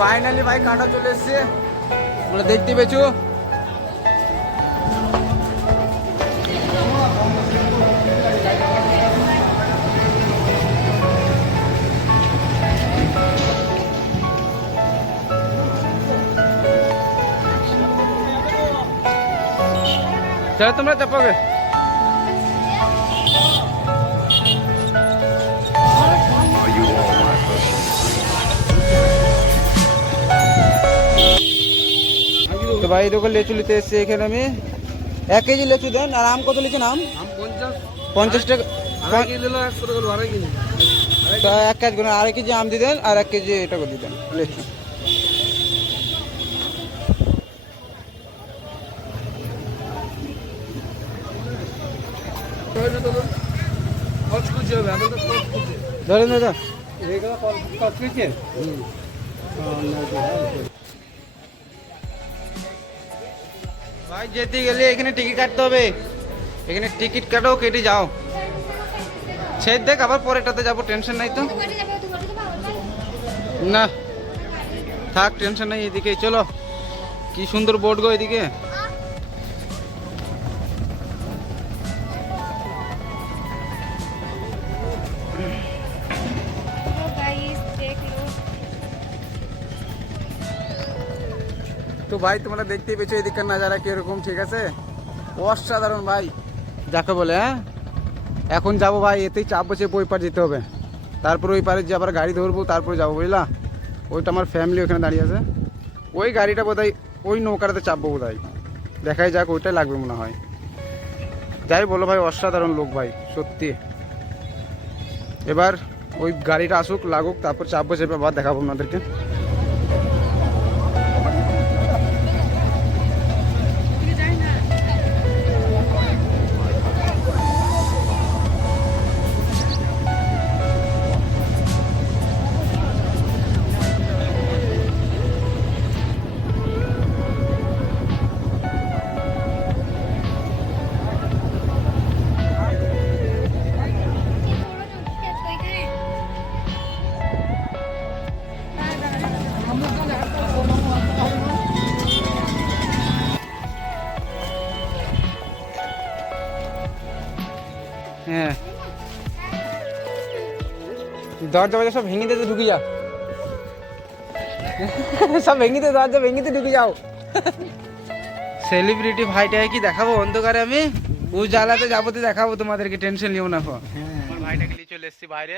Finally ভাই কাঁটা চলে এসছে, তোমরা দেখতে পেয়েছো। চলো তোমরা চাপাবে। তো ভাই দেখো লেচু নিতে এসছি এখানে আমি। 1 কেজি লেচু দেন। আর আম কত লিখেন? আম 50 টাকা। তো 1 কাজ করুন, 2.5 কেজি আম দিয়ে দেন আর 1 কেজি এটা করে দিতেন লেচু। ধরেন দাদা ভাই, যেতে গেলে এখানে টিকিট কাটতে হবে। এখানে টিকিট কাটো, কেটে যাও। ছেদ দেখ, আবার পরেটাতে যাবো, টেনশন নাই তো। না থাক, টেনশন নাই। এদিকে চলো, কি সুন্দর বোর্ড গো এদিকে। তো ভাই তোমরা দেখতেই পেয়েছো এদিককার নাজারা কিরকম, ঠিক আছে? অসাধারণ ভাই, যাকে বলে। হ্যাঁ, এখন যাবো ভাই, এতেই চাপ বসে ওই পার যেতে হবে। তারপর ওই পারে যে আবার গাড়ি ধরবো, তারপরে যাবো, বুঝলা? ওইটা আমার ফ্যামিলি ওখানে দাঁড়িয়ে আছে। ওই গাড়িটা বোধহয় ওই নৌকাটাতে চাপবো বোধহয়। দেখাই যাক, ওইটাই লাগবে মনে হয়। যাই বলো ভাই, অসাধারণ লোক ভাই, সত্যি। এবার ওই গাড়িটা আসুক, লাগুক, তারপর চাপবো, চেপে আবার দেখাবো আপনাদেরকে। হ্যাঁ, দরজা বাজা সব ভেঙে দিতে ঢুকে যাও। সব ভেঙে দিয়ে, দরজা ভেঙে দিয়ে ঢুকে যাও। সেলিব্রিটি ভাইটাকে কি দেখাবো অন্ধকারে? আমি উজালাতে যাবো, তো দেখাবো তোমাদেরকে, টেনশন নিও না। আমার ভাইটাকে নিয়ে চলে এসেছি বাইরে।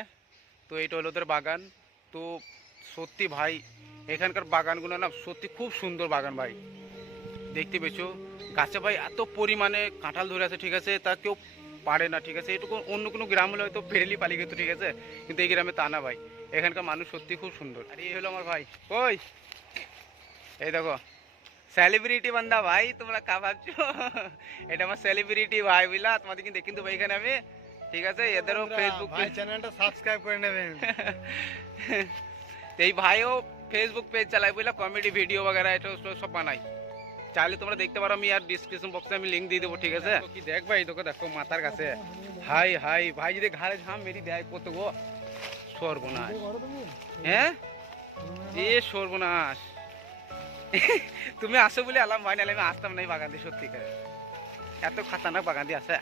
তো এইটা হলো ওদের বাগান। তো সত্যি ভাই, এখানকার বাগানগুলো না সত্যি খুব সুন্দর বাগান ভাই। দেখতে পেয়েছো গাছে ভাই এত পরিমাণে কাঁঠাল ধরে আছে, ঠিক আছে? তা কেউ পারে না, ঠিক আছে? এটুকু অন্য কোনো গ্রাম হলে হয়তো পেরেলি পালিয়ে গেতো, ঠিক আছে? কিন্তু এই গ্রামে তা না ভাই, এখানকার মানুষ সত্যি খুব সুন্দর। আর এই হলো আমার ভাই। ওই এই দেখো, সেলিব্রিটি বান্দা ভাই, তোমরা কা ভাবছো? এটা আমার সেলিব্রিটি ভাই, বুঝলা? তোমাদের কিন্তু ভাই এখানে আমি, ঠিক আছে? এদেরও ফেসবুক চ্যানেলটা সাবস্ক্রাইব করে নেবেন। এই ভাইও ফেসবুক পেজ চালাই, বুঝলা? কমেডি ভিডিও বগেরা এটা সব বানাই, চাইলে তোমরা দেখতে পারো। আমি আর ডিসক্রিপশন বক্সে আমি লিঙ্ক দিয়ে দেবো, ঠিক আছে? কি দেখ ভাই, তোকে দেখো মাথার কাছে। হাই হাই ভাই, যদি ঘাড়ে ঝাম মেরি দেয় কত গো, সর্বনাশ। হ্যাঁ, এ সর্বনাশ। তুমি আসো বলে আলাম ভাই, নাহলে আমি আসতাম না এই বাগান দিয়ে। সত্যিকারে এত খাতারনাক বাগান দিয়ে আছে।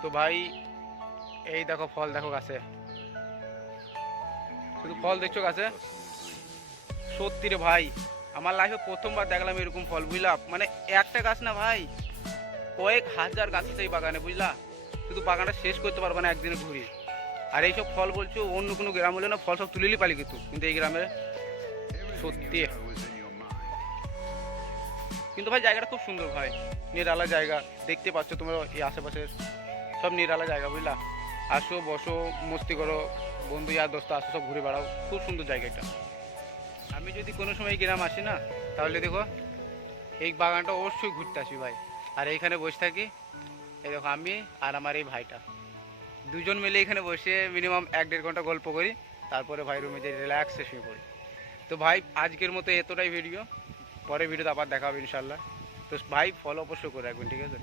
তো ভাই এই দেখো ফল, দেখো গাছে, শুধু ফল দেখছো গাছে। সত্যি রে ভাই, আমার লাইফে প্রথমবার দেখলাম এরকম ফল, বুঝলা? মানে একটা গাছ না ভাই, কয়েক হাজার গাছ আছে এই বাগানে, বুঝলা? শুধু বাগানটা শেষ করতে পারবে না একদিনে ঘুরি। আর এইসব ফল বলছো অন্য কোনো গ্রাম হলে না ফল সব তুলিলি পালি কিন্তু এই গ্রামে সত্যি। কিন্তু ভাই জায়গাটা খুব সুন্দর ভাই, নিরালা জায়গা। দেখতে পাচ্ছ তোমরা এই আশেপাশের সব নিরালা জায়গা, বুঝলা? আসো, বসো, মস্তি করো, বন্ধু আর দোস্ত আসো, সব ঘুরে বেড়াও। খুব সুন্দর জায়গাটা। আমি যদি কোনো সময় এই গ্রাম আসি না, তাহলে দেখো এই বাগানটা অবশ্যই ঘুরতে আসি ভাই। আর এইখানে বসে থাকি, এই দেখো আমি আর আমার এই ভাইটা দুজন মিলে এখানে বসে মিনিমাম 1-1.5 ঘন্টা গল্প করি, তারপরে ভাই রুমে যাই, রিল্যাক্সে শুয়ে পড়ি। তো ভাই আজকের মতো এতটাই ভিডিও, পরে ভিডিওতে আবার দেখা হবে ইনশাল্লাহ। তো ভাই ফলো অবশ্যই করে রাখবেন, ঠিক আছে?